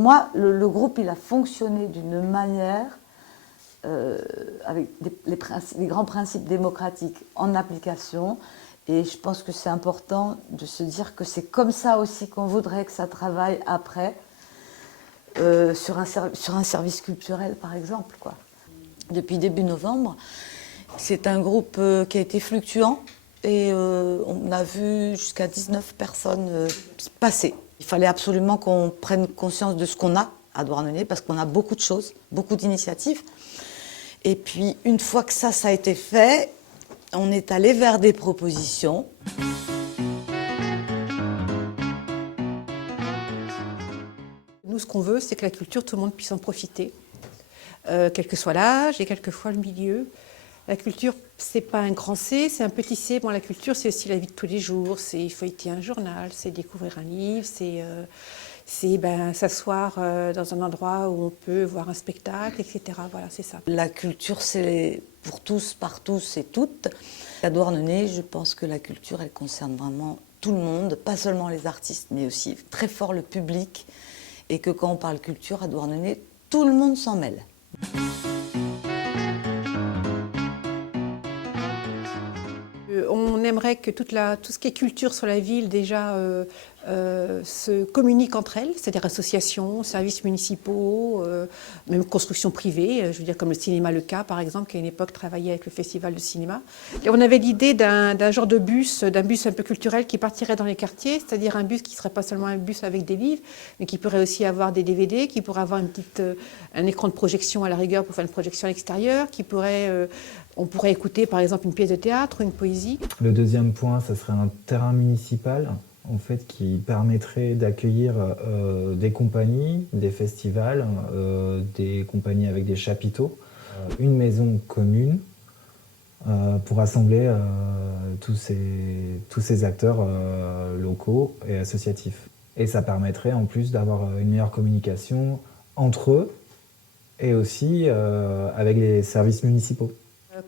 moi, le groupe, il a fonctionné d'une manière, avec les grands principes démocratiques en application. Et je pense que c'est important de se dire que c'est comme ça aussi qu'on voudrait que ça travaille après, sur un service culturel, par exemple, quoi. Depuis début novembre, c'est un groupe qui a été fluctuant et on a vu jusqu'à 19 personnes passer. Il fallait absolument qu'on prenne conscience de ce qu'on a à Douarnenez parce qu'on a beaucoup de choses, beaucoup d'initiatives. Et puis, une fois que ça a été fait, on est allé vers des propositions. Nous, ce qu'on veut, c'est que la culture, tout le monde puisse en profiter, quel que soit l'âge et quel que soit le milieu. La culture, c'est pas un grand C, c'est un petit C. Bon, la culture, c'est aussi la vie de tous les jours, c'est feuilleter un journal, c'est découvrir un livre, c'est s'asseoir dans un endroit où on peut voir un spectacle, etc. Voilà, c'est ça. La culture, c'est pour tous, par tous et toutes. À Douarnenez, je pense que la culture, elle concerne vraiment tout le monde, pas seulement les artistes, mais aussi très fort le public. Et que quand on parle culture à Douarnenez, tout le monde s'en mêle. On aimerait que tout ce qui est culture sur la ville déjà se communique entre elles, c'est-à-dire associations, services municipaux, même constructions privées, je veux dire comme le cinéma Le Cas par exemple, qui à une époque travaillait avec le festival de cinéma. Et on avait l'idée d'un genre de bus, d'un bus un peu culturel qui partirait dans les quartiers, c'est-à-dire un bus qui ne serait pas seulement un bus avec des livres, mais qui pourrait aussi avoir des DVD, qui pourrait avoir un écran de projection à la rigueur pour faire une projection à l'extérieur, on pourrait écouter par exemple une pièce de théâtre, une poésie. Le deuxième point, ça serait un terrain municipal en fait, qui permettrait d'accueillir des compagnies, des festivals, des compagnies avec des chapiteaux, une maison commune pour rassembler tous ces acteurs locaux et associatifs. Et ça permettrait en plus d'avoir une meilleure communication entre eux et aussi avec les services municipaux.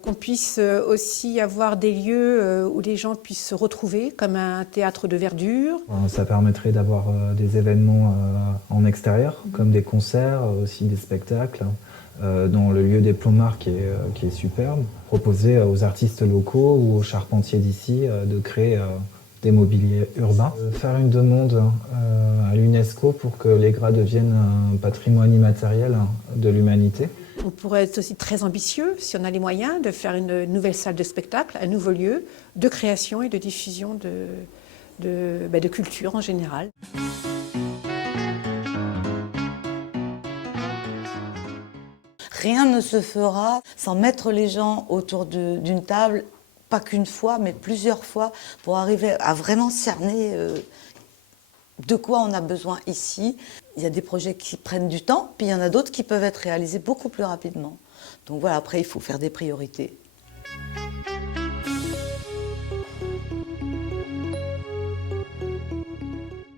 Qu'on puisse aussi avoir des lieux où les gens puissent se retrouver, comme un théâtre de verdure. Ça permettrait d'avoir des événements en extérieur, comme des concerts, aussi des spectacles, dans le lieu des Plomards qui est superbe. Proposer aux artistes locaux ou aux charpentiers d'ici de créer des mobiliers urbains. Faire une demande à l'UNESCO pour que les Gras deviennent un patrimoine immatériel de l'humanité. On pourrait être aussi très ambitieux, si on a les moyens, de faire une nouvelle salle de spectacle, un nouveau lieu de création et de diffusion de culture en général. Rien ne se fera sans mettre les gens autour d'une table, pas qu'une fois, mais plusieurs fois, pour arriver à vraiment cerner de quoi on a besoin ici. Il y a des projets qui prennent du temps, puis il y en a d'autres qui peuvent être réalisés beaucoup plus rapidement. Donc voilà, après il faut faire des priorités.